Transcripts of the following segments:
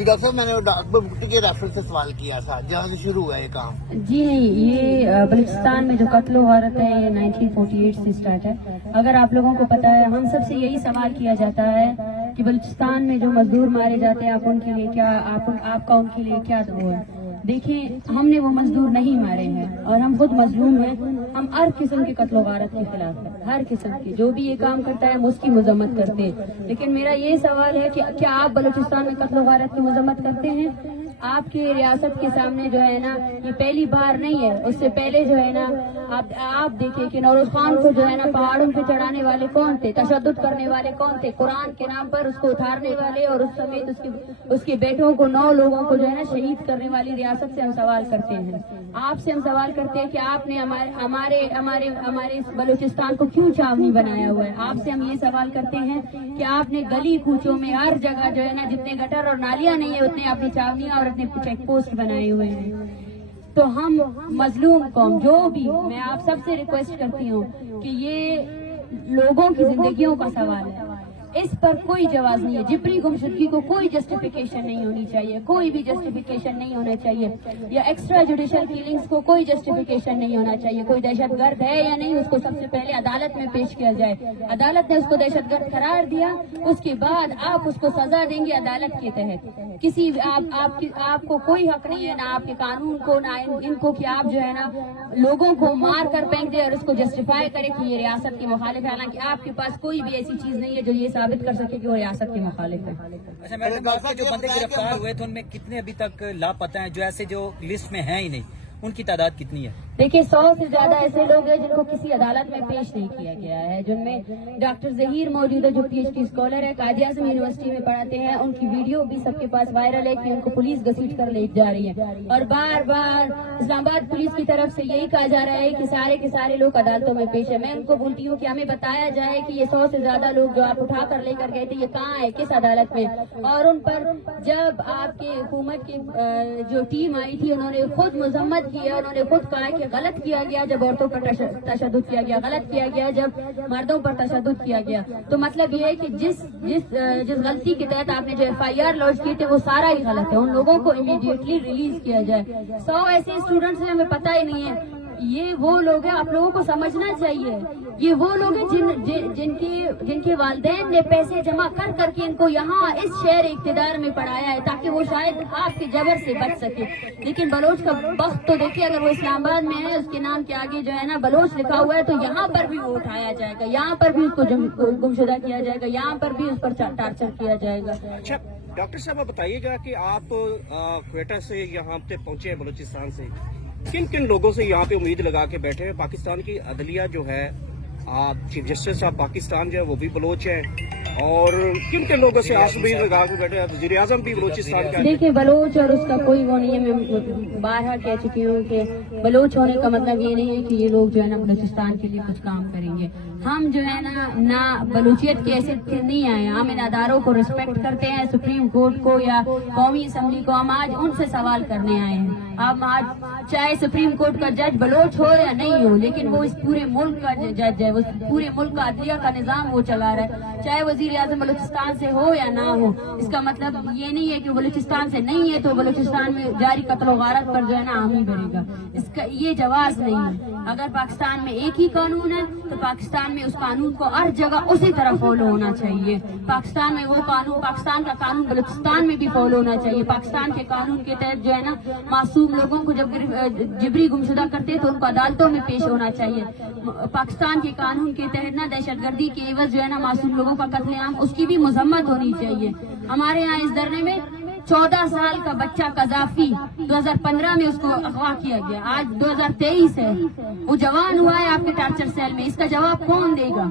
جی doctor صاحب، میں نے اکبر بھٹو کے ریفرنس سے سوال کیا تھا جہاں سے شروع ہوا یہ کام. جی نہیں، یہ بلوچستان میں جو قتل و غارت ہے یہ 1948 سے سٹارٹ ہے. اگر آپ لوگوں کو پتا ہے، ہم سب سے یہی سوال کیا جاتا ہے کہ بلوچستان میں جو مزدور مارے جاتے ہیں آپ ان کے لیے کیا، آپ کا ان کے لیے کیا وہ ہے. دیکھیں، ہم نے وہ مزدور نہیں مارے ہیں اور ہم خود مظلوم ہیں. ہم ہر قسم کے قتل و غارت کے خلاف ہیں، ہر قسم کی. جو بھی یہ کام کرتا ہے ہم اس کی مذمت کرتے ہیں. لیکن میرا یہ سوال ہے کہ کیا آپ بلوچستان میں قتل و غارت کی مذمت کرتے ہیں؟ آپ کی ریاست کے سامنے جو ہے نا، یہ پہلی بار نہیں ہے. اس سے پہلے جو ہے نا آپ دیکھیں کہ نوروز خان کو جو ہے نا پہاڑوں پہ چڑھانے والے کون تھے، تشدد کرنے والے کون تھے، قرآن کے نام پر اس کو اتارنے والے اور اس سمیت اس کے بیٹوں کو 9 لوگوں کو جو ہے نا شہید کرنے والی ریاست سے ہم سوال کرتے ہیں. آپ سے ہم سوال کرتے ہیں کہ آپ نے ہمارے بلوچستان کو کیوں چھاونی بنایا ہوا ہے. آپ سے ہم یہ سوال کرتے ہیں کہ آپ نے گلی کوچوں میں ہر جگہ جو ہے نا جتنے گٹر اور نالیاں نہیں ہیں اتنے اپنی چھاونیاں اور اپنے چیک پوسٹ بنائے ہوئے ہیں. تو ہم مظلوم قوم جو بھی، میں آپ سب سے ریکویسٹ کرتی ہوں کہ یہ لوگوں کی زندگیوں کا سوال ہے، اس پر کوئی جواز نہیں ہے. جبری گمشدگی کو کوئی جسٹیفیکیشن نہیں ہونی چاہیے، کوئی بھی جسٹیفیکیشن نہیں ہونا چاہیے. یا ایکسٹرا جوڈیشل کلنگز کو کوئی جسٹیفیکیشن نہیں ہونا چاہیے. کوئی دہشت گرد ہے یا نہیں، اس کو سب سے پہلے عدالت میں پیش کیا جائے. عدالت نے اس کو دہشت گرد قرار دیا، اس کے بعد آپ اس کو سزا دیں گے عدالت کے تحت. کسی آپ کو کوئی حق نہیں ہے، نہ آپ کے قانون کو، نہ ان کو، کہ آپ جو ہے نا لوگوں کو مار کر پھینک دے اور اس کو جسٹیفائی کرے کہ یہ ریاست کے مخالف ہے. حالانکہ آپ کے پاس کوئی بھی ایسی چیز نہیں ہے جو یہ ثابت کر سکے کہ وہ ریاست کے مخالف ہے. اچھا میڈم، آپ کے جو بندے گرفتار ہوئے تھے ان میں کتنے ابھی تک لاپتہ ہیں، جو ایسے جو لسٹ میں ہیں ہی نہیں، ان کی تعداد کتنی ہے؟ دیکھیے، 100 سے زیادہ ایسے لوگ ہیں جن کو کسی عدالت میں پیش نہیں کیا گیا ہے. جن میں ڈاکٹر ظہیر موجود ہے جو PhD اسکالر ہے، قائد اعظم یونیورسٹی میں پڑھاتے ہیں. ان کی ویڈیو بھی سب کے پاس وائرل ہے کہ ان کو پولیس گھسیٹ کر لے جا رہی ہے. اور بار بار اسلام آباد پولیس کی طرف سے یہی کہا جا رہا ہے کہ سارے کے سارے لوگ عدالتوں میں پیش ہے. میں ان کو بولتی ہوں کہ ہمیں بتایا جائے کہ یہ 100 سے زیادہ لوگ جو آپ اٹھا کر لے کر گئے تھے یہ کہاں ہے، کس عدالت میں. اور ان پر جب آپ کے حکومت کی جو ٹیم آئی تھی انہوں نے خود مذمت کی، انہوں نے خود کہا کہ غلط کیا گیا جب عورتوں پر تشدد کیا گیا، غلط کیا گیا جب مردوں پر تشدد کیا گیا. تو مطلب یہ ہے کہ جس غلطی کے تحت آپ نے جو FIR لانچ کی تھی وہ سارا ہی غلط ہے. ان لوگوں کو امیڈیٹلی ریلیز کیا جائے. 100 ایسے اسٹوڈنٹس ہیں، ہمیں پتہ ہی نہیں ہے. یہ وہ لوگ ہیں، آپ لوگوں کو سمجھنا چاہیے، یہ وہ لوگ ہیں جن کے والدین نے پیسے جمع کر کر کے ان کو یہاں اس شہر اقتدار میں پڑھایا ہے تاکہ وہ شاید آپ کے جبر سے بچ سکے. لیکن بلوچ کا وقت تو دیکھیے، اگر وہ اسلام آباد میں ہے، اس کے نام کے آگے جو ہے نا بلوچ لکھا ہوا ہے، تو یہاں پر بھی وہ اٹھایا جائے گا، یہاں پر بھی اس کو گمشدہ کیا جائے گا، یہاں پر بھی اس پر ٹارچر کیا جائے گا. اچھا ڈاکٹر صاحب، آپ بتائیے گا کہ آپ کوئٹہ سے یہاں پہ پہنچے ہیں بلوچستان سے، کن کن لوگوں سے یہاں پہ امید لگا کے بیٹھے ہیں؟ پاکستان کی عدلیہ جو ہے، چیف جسٹس آف پاکستان جو ہے وہ بھی بلوچ ہیں، اور کن کن لوگوں سے آپ امید لگا کے بیٹھے ہیں؟ وزیر اعظم بھی بلوچستان کا. دیکھیے، بلوچ اور اس کا کوئی وہ نہیں ہے. میں بارہا کہہ چکی ہوں کہ بلوچ ہونے کا مطلب یہ نہیں ہے کہ یہ لوگ جو ہے نا بلوچستان کے لیے کچھ کام کریں گے. ہم جو ہے نا بلوچیت کے ایسے نہیں آئے ہیں. ہم ان اداروں کو ریسپیکٹ کرتے ہیں، سپریم کورٹ کو یا قومی اسمبلی کو. ہم آج ان سے سوال کرنے آئے ہیں. ہم آج چاہے سپریم کورٹ کا جج بلوچ ہو یا نہیں ہو، لیکن وہ اس پورے ملک کا جج ہے، وہ پورے ملک کا عدلیہ کا نظام وہ چلا رہا ہے. چاہے وزیر اعظم بلوچستان سے ہو یا نہ ہو، اس کا مطلب یہ نہیں ہے کہ بلوچستان سے نہیں ہے تو بلوچستان میں جاری قتل و غارت پر جو ہے نا حامی بنے گا. اس کا یہ جواز نہیں ہے. اگر پاکستان میں ایک ہی قانون ہے تو پاکستان میں اس قانون کو ہر جگہ اسی طرح فالو ہونا چاہیے. پاکستان میں وہ قانون، پاکستان کا قانون بلوچستان میں بھی فالو ہونا چاہیے. پاکستان کے قانون کے تحت جو ہے نا معصوم لوگوں کو جب جبری گمشدہ کرتے تو ان کو عدالتوں میں پیش ہونا چاہیے. پاکستان کے قانون کے تحت نا دہشت گردی کے عوض جو ہے نا معصوم لوگوں کا قتل عام، اس کی بھی مذمت ہونی چاہیے. ہمارے یہاں اس دھرنے میں 14 سال کا بچہ قذافی 2015 میں اس کو اغوا کیا گیا. آج 2023 ہے، وہ جوان ہوا ہے آپ کے ٹارچر سیل میں. اس کا جواب کون دے گا؟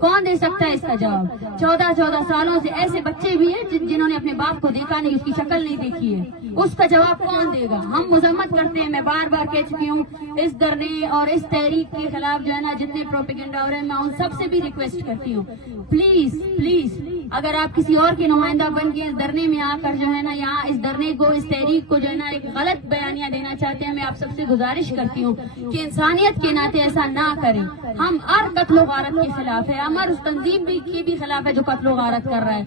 کون دے سکتا ہے اس کا جواب؟ 14 سالوں سے ایسے بچے بھی ہیں جنہوں نے اپنے باپ کو دیکھا نہیں، اس کی شکل نہیں دیکھی ہے. اس کا جواب کون دے گا؟ ہم مذمت کرتے ہیں. میں بار بار کہہ چکی ہوں، اس دھرنے اور اس تحریک کے خلاف جو ہے نا جتنے پروپیگنڈا ہو رہے ہیں، میں ان سب سے بھی ریکویسٹ کرتی ہوں، پلیز اگر آپ کسی اور کے نمائندہ بن کے اس دھرنے میں آ کر جو ہے نا یہاں اس دھرنے کو، اس تحریک کو جو ہے نا ایک غلط بیانیہ دینا چاہتے ہیں، میں آپ سب سے گزارش کرتی ہوں کہ انسانیت کے ناطے ایسا نہ کریں. ہم ہر قتل و غارت کے خلاف ہے، ہمارے اس تنظیم کے بھی خلاف ہے جو قتل و غارت کر رہا ہے.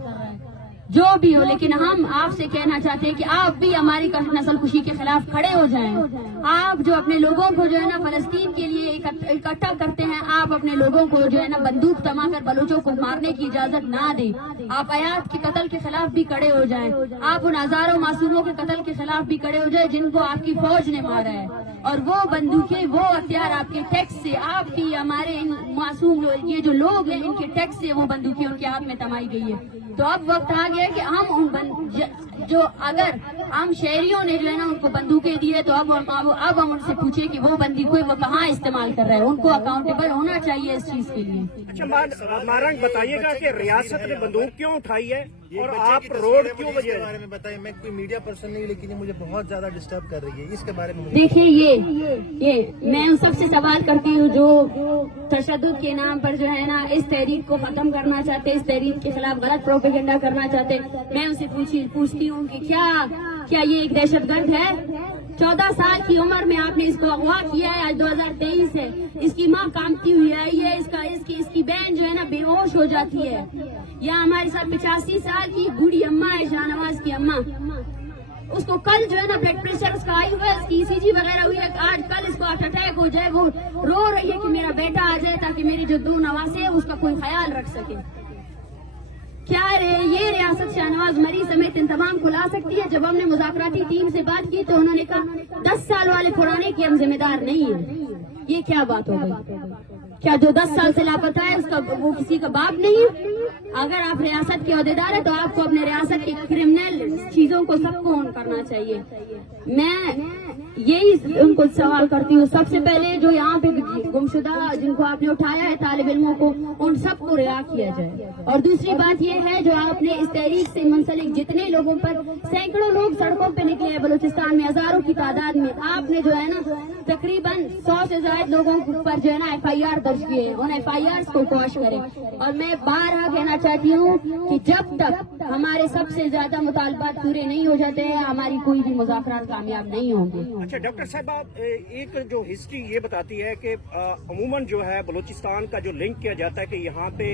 जो भी हो, लेकिन हम आपसे कहना चाहते हैं कि आप भी हमारी नस्ल कुशी के खिलाफ खड़े हो जाएं। आप जो अपने लोगों को जो है ना फलस्तीन के लिए इकट्ठा करते हैं, आप अपने लोगों को जो है ना बंदूक थमाकर बलूचों को मारने की इजाजत ना दें। आप आयात के कत्ल के खिलाफ भी खड़े हो जाएं। आप उन हजारों मासूमों के कत्ल के खिलाफ भी खड़े हो जाएं जिनको आपकी फौज ने मारा है, और वो बंदूकें, वो हथियार आपके टैक्स से, आपकी हमारे इन मासूम ये जो लोग हैं इनके टैक्स से वो बंदूकें उनके हाथ में थमाई गई है। तो अब वक्त आ गया कि हम जो अगर हम शहरियों ने जो है ना उनको बंदूकें दी है, तो अब हम उनसे पूछे कि वो बंदूकें वो कहाँ इस्तेमाल कर रहे हैं। उनको अकाउंटेबल होना चाहिए इस चीज के लिए। अच्छा मारंग, बताइएगा कि रियासत ने बंदूक क्यों उठाई है और आप रोड क्यों बजे? इसके बारे में बताइए। मैं कोई मीडिया पर्सन नहीं, लेकिन ये मुझे बहुत ज्यादा डिस्टर्ब कर रही है, इसके बारे में देखिए ये मैं उन सबसे सवाल करती हूँ जो तशद्दुद के नाम पर जो है ना इस तहरीक को खत्म करना चाहते, इस तहरीक के खिलाफ गलत प्रोपेगेंडा करना चाहते। मैं उनसे पूछती हूँ कि क्या ये एक दहशतगर्द है? 14 साल की उम्र में आपने इसको अगवा किया है। आज 2023 है, इसकी माँ कांपती हुई आई है, इसकी बहन जो है ना बेहोश हो जाती है। या हमारे साथ 85 साल की बूढ़ी अम्मा है, शाहनवाज की अम्मा, उसको कल जो है ना ब्लड प्रेशर उसका आई हुआ है, उसकी ECG वगैरह हुई है, आज कल इसको हार्ट अटैक हो जाए। वो रो रही है कि मेरा बेटा आ जाए ताकि मेरी जो 2 नवासे है उसका कोई ख्याल रख सके। क्या ये रियासत शाहनवाज मरी समेत इन तमाम को ला सकती है? जब हमने मुज़ाकराती टीम से बात की तो उन्होंने कहा 10 साल वाले पुराने के हम जिम्मेदार नहीं है। ये क्या बात हो गई? क्या जो 10 साल से लापता है उसका वो किसी का बाप नहीं है? अगर आप रियासत के अहदेदार है तो आपको अपने रियासत के क्रिमिनल चीजों को सबको ऑन करना चाहिए। मैं यही उनको सवाल करती हूँ, सबसे पहले जो यहाँ पे गुमशुदा जिनको आपने उठाया है तालिब इल्मों को, उन सबको रिहा किया जाए। और दूसरी बात यह है जो आपने इस तहरीक से मुंसलिक जितने लोगों पर, सैकड़ों लोग सड़कों पे निकले हैं बलूचिस्तान में हजारों की तादाद में, आपने जो है ना तकरीबन 100 से ज्यादा लोगों पर जो है ना FIR दर्ज किए हैं। उन FIR को क्वाश करें। और मैं बारहा कहना चाहती हूँ कि जब तक हमारे सबसे ज्यादा मुतालबात पूरे नहीं हो जाते हैं हमारी कोई भी मुज़ाकरात कामयाब नहीं होंगे। अच्छा डॉक्टर साहब, आप एक जो हिस्ट्री ये बताती है कि अमूमन जो है बलूचिस्तान का जो लिंक किया जाता है कि यहाँ पे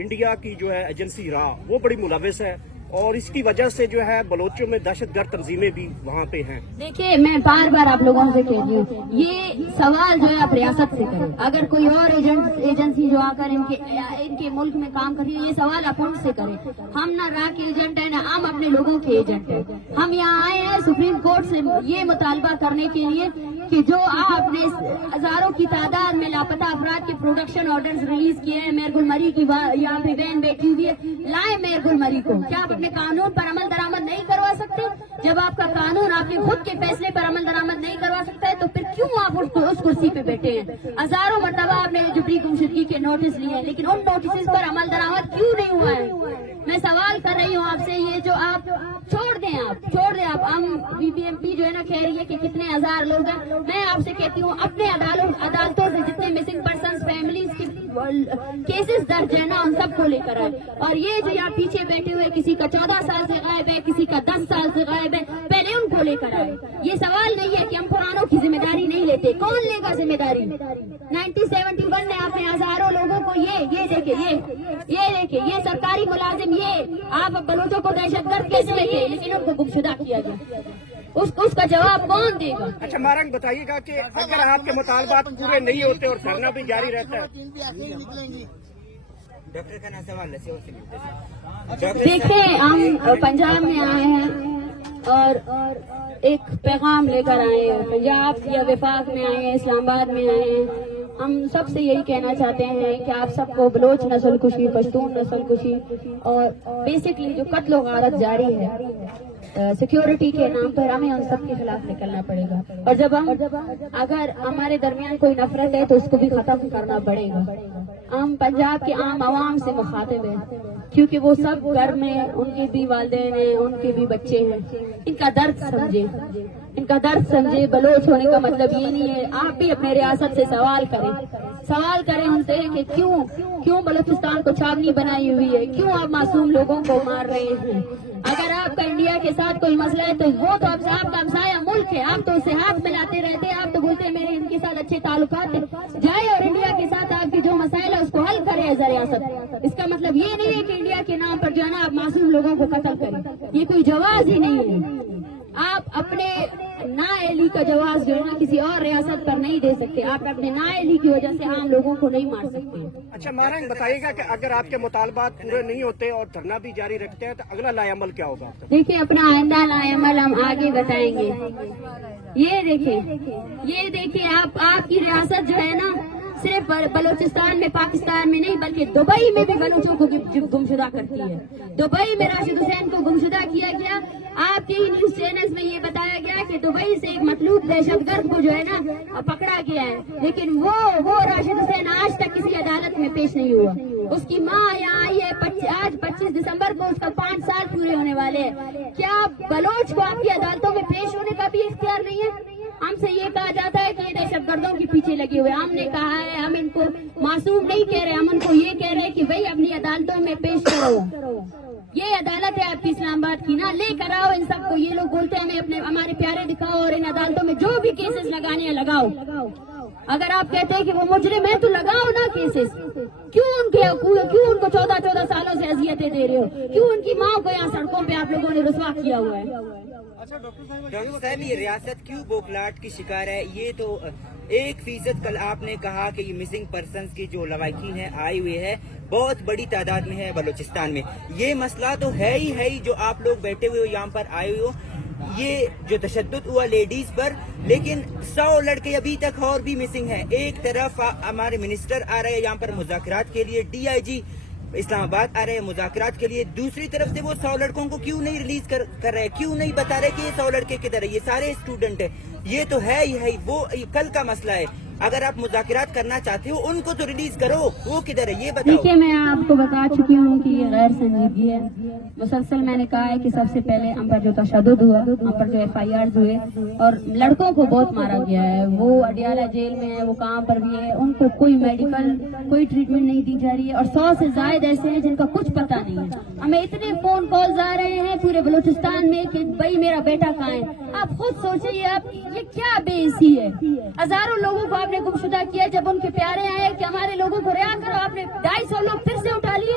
इंडिया की जो है एजेंसी रहा वो बड़ी मुलविस है, और इसकी वजह से जो है बलोचों में दहशतगर्द तंजीमें भी वहाँ पे हैं। देखिए मैं बार बार आप लोगों से कहती हूँ, ये सवाल जो है आप रियासत से करें। अगर कोई और एजेंसी जो आकर इनके मुल्क में काम कर रही है, ये सवाल आप उनसे करें। हम ना रा के एजेंट है, ना हम अपने लोगों के एजेंट है। हम यहाँ आए हैं सुप्रीम कोर्ट से ये मुतालबा करने के लिए कि जो आपने हजारों की तादाद में लापता अफराद के प्रोडक्शन ऑर्डर्स रिलीज किए हैं, मेयर गुलमरी की यहाँ पे बहन बैठी हुई है, लाए मेयर गुलमरी को। क्या आप अपने कानून पर अमल दरामद नहीं करवा सकते? जब आपका कानून आपके खुद के फैसले पर अमल दरामद नहीं करवा सकता है तो फिर क्यों आप उस कुर्सी पे बैठे हैं? हजारों मरतबा आपने जुबरी गुमशुदगी के नोटिस लिए हैं, लेकिन उन नोटिस पर अमल दरामद क्यों नहीं हुआ है? मैं सवाल कर रही हूँ आपसे, ये जो आप छोड़ दें आप हम BBMP जो है ना कह रही है कि कितने हजार लोग हैं। मैं आपसे कहती हूँ अपने अदालतों से जितने मिसिंग पर्सन्स फैमिलीज के केसेस दर्ज है ना उन सबको लेकर आए। और ये जो यहाँ पीछे बैठे हुए, किसी का 14 साल से गायब है, किसी का 10 साल से गायब है, पहले उनको लेकर आए। ये सवाल नहीं है कि हम पुरानों की जिम्मेदारी नहीं लेते। कौन लेगा जिम्मेदारी? 1971 में आपने हजारों लोगों को ये देखे ये सरकारी मुलाजिम, ये आप बलूचों को दहशतगर्द कैसे लेके, लेकिन उनको गुमशुदा किया गया। उसका जवाब कौन देगा? अच्छा मारंग, बताइएगा कि अगर आपके मुतालबात पूरे नहीं होते और धरना भी जारी रहता है? डॉक्टर का ना सवाल देखिए हम पंजाब में आए हैं और एक पैगाम लेकर आए हैं। पंजाब या वफाक में आए हैं, इस्लामाबाद में आए हैं। हम सबसे यही कहना चाहते हैं कि आप सबको बलोच नस्ल कुशी, पश्तून नस्ल कुशी और बेसिकली जो कत्ल और गारत जारी है सिक्योरिटी के नाम पर, हमें उन सब के खिलाफ निकलना पड़ेगा। और जब अगर हमारे दरमियान कोई नफरत है तो उसको भी खत्म करना पड़ेगा। हम पंजाब के आम आवाम से मुखातिब हैं क्योंकि वो सब घर में उनके भी वालिदैन हैं, उनके भी बच्चे हैं। इनका दर्द समझे। बलोच होने का मतलब ये नहीं है। आप भी अपने रियासत से सवाल करें उनसे कि क्यों बलूचिस्तान को छावनी बनाई हुई है, क्यों आप मासूम लोगों को मार रहे हैं। अगर आपका इंडिया के साथ कोई मसला है तो वो तो आपका हमसाया मुल्क है, आप तो उससे हाथ मिलाते रहते हैं, आप तो बोलते हैं मेरे इनके साथ अच्छे ताल्लुकात हैं। जाए और इंडिया के साथ आपके जो मसाइल है उसको हल करे एज अ रियासत। इसका मतलब ये नहीं है कि इंडिया के नाम पर जो है ना आप मासूम लोगों को कत्ल करें, ये कोई जवाज ही नहीं है। आप अपने नाअहली का जवाब जो है ना किसी और रियासत पर नहीं दे सकते। आप अपने नाअहली की वजह से आम लोगों को नहीं मार सकते। अच्छा महाराज बताइएगा कि अगर आपके मुतालबात पूरे नहीं होते और धरना भी जारी रखते हैं तो अगला लाएअमल क्या होगा आपका? देखिए, अपना आइंदा लाएअमल हम आगे बताएंगे। ये देखिए आपकी रियासत जो है ना सिर्फ बलूचिस्तान में, पाकिस्तान में नहीं बल्कि दुबई में भी बलूचों को गुमशुदा करती है। दुबई में राशिद हुसैन को गुमशुदा किया गया। आपके ही न्यूज चैनल्स में ये बताया गया कि दुबई से एक मतलूब दहशतगर्द को जो है ना पकड़ा गया है, लेकिन वो राशिद हुसैन आज तक किसी अदालत में पेश नहीं हुआ। उसकी माँ यहाँ आई है, आज 25 दिसंबर को उसका 5 साल पूरे होने वाले हैं। क्या बलोच को आपकी अदालतों में पेश होने का भी इख्तियार नहीं है? हमसे ये कहा जाता है कि ये दहशतगर्दों के पीछे लगे हुए। हमने कहा है हम इनको मासूम नहीं कह रहे, हम उनको ये कह रहे हैं कि भाई अपनी अदालतों में पेश करो। ये अदालत है आपकी इस्लामाबाद की, ना लेकर आओ इन सबको। ये लोग बोलते हैं हमें हमारे प्यारे दिखाओ और इन अदालतों में जो भी केसेस लगाने हैं लगाओ। अगर आप कहते हैं कि वो मुजरिम है तो लगाओ ना केसेस। क्यों उनको 14 सालों से अजियतें दे रहे हो? क्यों उनकी माँ को यहाँ सड़कों पे आप लोगों ने रुसवा किया हुआ है? डॉक्टर साहब, ये रियासत क्यों बौखलाहट की शिकार है? ये तो 1% कल आपने कहा कि ये मिसिंग पर्संस की जो लवाकिन है आई हुई है बहुत बड़ी तादाद में है बलूचिस्तान में। ये मसला तो है ही जो आप लोग बैठे हुए हो यहाँ पर आए हुए हो, ये जो तशद्दुद हुआ लेडीज पर, लेकिन 100 लड़के अभी तक और भी मिसिंग हैं। एक तरफ हमारे मिनिस्टर आ रहे हैं यहाँ पर मुज़ाकरात के लिए, DIG इस्लामाबाद आ रहे हैं मुज़ाकरात के लिए, दूसरी तरफ से वो 100 लड़कों को क्यों नहीं रिलीज कर रहे हैं? क्यों नहीं बता रहे कि ये 100 लड़के किधर है? ये सारे स्टूडेंट है। ये तो है ही वो कल का मसला है। अगर आप मुज़ाकरात करना चाहते हो उनको तो रिलीज करो, वो किधर है ये बताओ। देखिए, मैं आपको बता चुकी हूँ कि ये गैर संजीदगी है। मुसलसल मैंने कहा है कि सबसे पहले हम पर जो तशद्दुद हुआ, हम पर जो FIRs हुए और लड़कों को बहुत मारा गया है, वो अडियाला जेल में है, वो कहाँ पर भी है, उनको कोई मेडिकल कोई ट्रीटमेंट नहीं दी जा रही है। और 100 से ज्यादा ऐसे हैं जिनका कुछ पता नहीं है। हमें इतने फोन कॉल्स आ रहे हैं पूरे बलूचिस्तान में कि भाई मेरा बेटा कहाँ है। आप खुद सोचिए, आप ये क्या बेइज्जती है। हजारों लोगों को आपने गुमशुदा किया। जब उनके प्यारे आए कि हमारे लोगों को रिहा करो, आपने 250 लोग फिर से उठा लिए।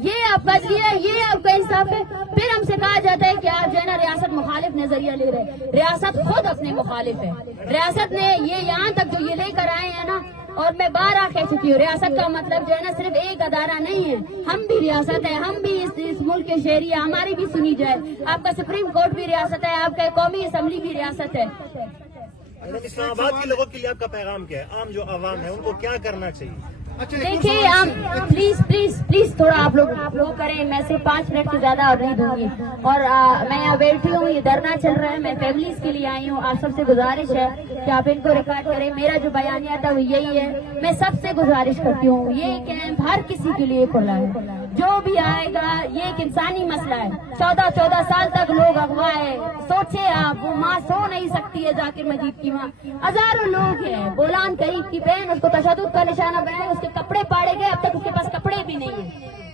ये आपका अदलिया है, ये आपका इंसाफ है। फिर हमसे कहा जाता है कि आप जो है ना रियासत मुखालिफ नजरिया ले रहे हैं। रियासत खुद अपने मुखालिफ है। रियासत ने ये यहाँ तक जो ये लेकर आए हैं ना, और मैं बार कह चुकी हूँ, रियासत का मतलब जो है ना सिर्फ एक अदारा नहीं है। हम भी रियासत है, हम भी इस मुल्क के शहरी है, हमारी भी सुनी जाए। आपका सुप्रीम कोर्ट भी रियासत है, आपका कौमी असम्बली भी रियासत है। इस्लामाबाद के लोगों के लिए आपका पैगाम क्या है? आम जो आवाम है उनको क्या करना चाहिए? देखिए, हम प्लीज थोड़ा आप लोग करें। मैं सिर्फ 5 मिनट से ज्यादा और नहीं दूंगी। और मैं यहाँ बैठी हूँ, ये धरना चल रहा है, मैं फैमिलीज के लिए आई हूँ। आप सबसे गुजारिश है कि आप इनको रिकॉर्ड करें। मेरा जो बयानिया था वो यही है। मैं सबसे गुजारिश करती हूँ, ये कैंप हर किसी के लिए खुला है। जो भी आएगा, ये एक इंसानी मसला है। 14 साल तक लोग अगवा है। सोचे आप, वो माँ सो नहीं सकती है, जाकिर मजीद की माँ। हजारों लोग हैं। बोलान करीब की बहन, उसको तशद्दुद का निशाना बनाया, उसके कपड़े पाड़े गए, अब तक उसके पास कपड़े भी नहीं है।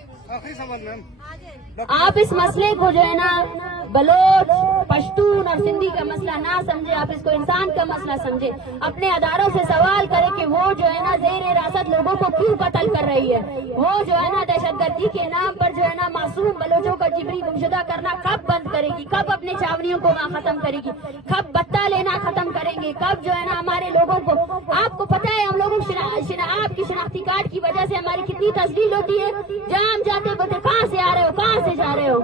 आप इस मसले को जो है ना बलोच, पश्तून और सिंधी का मसला ना समझे, आप इसको इंसान का मसला समझे। अपने अदारों से सवाल करें कि वो जो है ना ज़ेर हिरासत लोगों को क्यों कत्ल कर रही है। वो जो है ना दहशतगर्दी के नाम पर जो है ना मासूम बलोचों का जिबरी गुमशुदा करना कब बंद करेगी? कब अपने छावनियों को वहाँ खत्म करेगी? कब बत्ता लेना खत्म करेंगे? कब जो है ना हमारे लोगों को, आपको पता है हम लोगों आपकी शनाख्ती कार्ड की वजह से हमारी कितनी तस्लील होती है। जहाँ हम जाते बोलते कहाँ से आ रहे हो, कहाँ से जा रहे हो।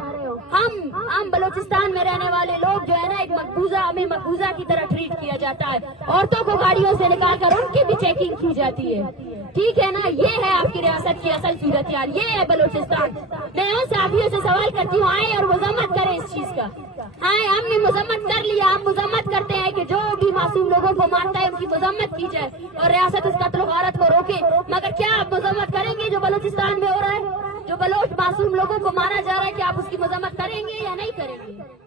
हम बलूचिस्तान में रहने वाले लोग जो है ना एक मकबूजा, हमें मकबूजा की तरह ट्रीट किया जाता है। औरतों को गाड़ियों से निकालकर उनकी भी चेकिंग की जाती है। ठीक है ना, ये है आपकी रियासत की असल सूरत यार, ये है बलूचिस्तान। मैं उन साथियों से सवाल करती हूँ, आए और मजम्मत करें इस चीज का। आए, हमने मजम्मत कर लिया, हम मजम्मत करते हैं कि जो भी मासूम लोगों को मारता है उनकी मजम्मत की जाए और रियासत उस कत्ल गारत को रोके। मगर क्या आप मजम्मत करेंगे जो बलूचिस्तान में हो रहा है, जो बलोच मासूम लोगों को मारा जा रहा है? क्या आप उसकी मजम्मत करेंगे या नहीं करेंगे?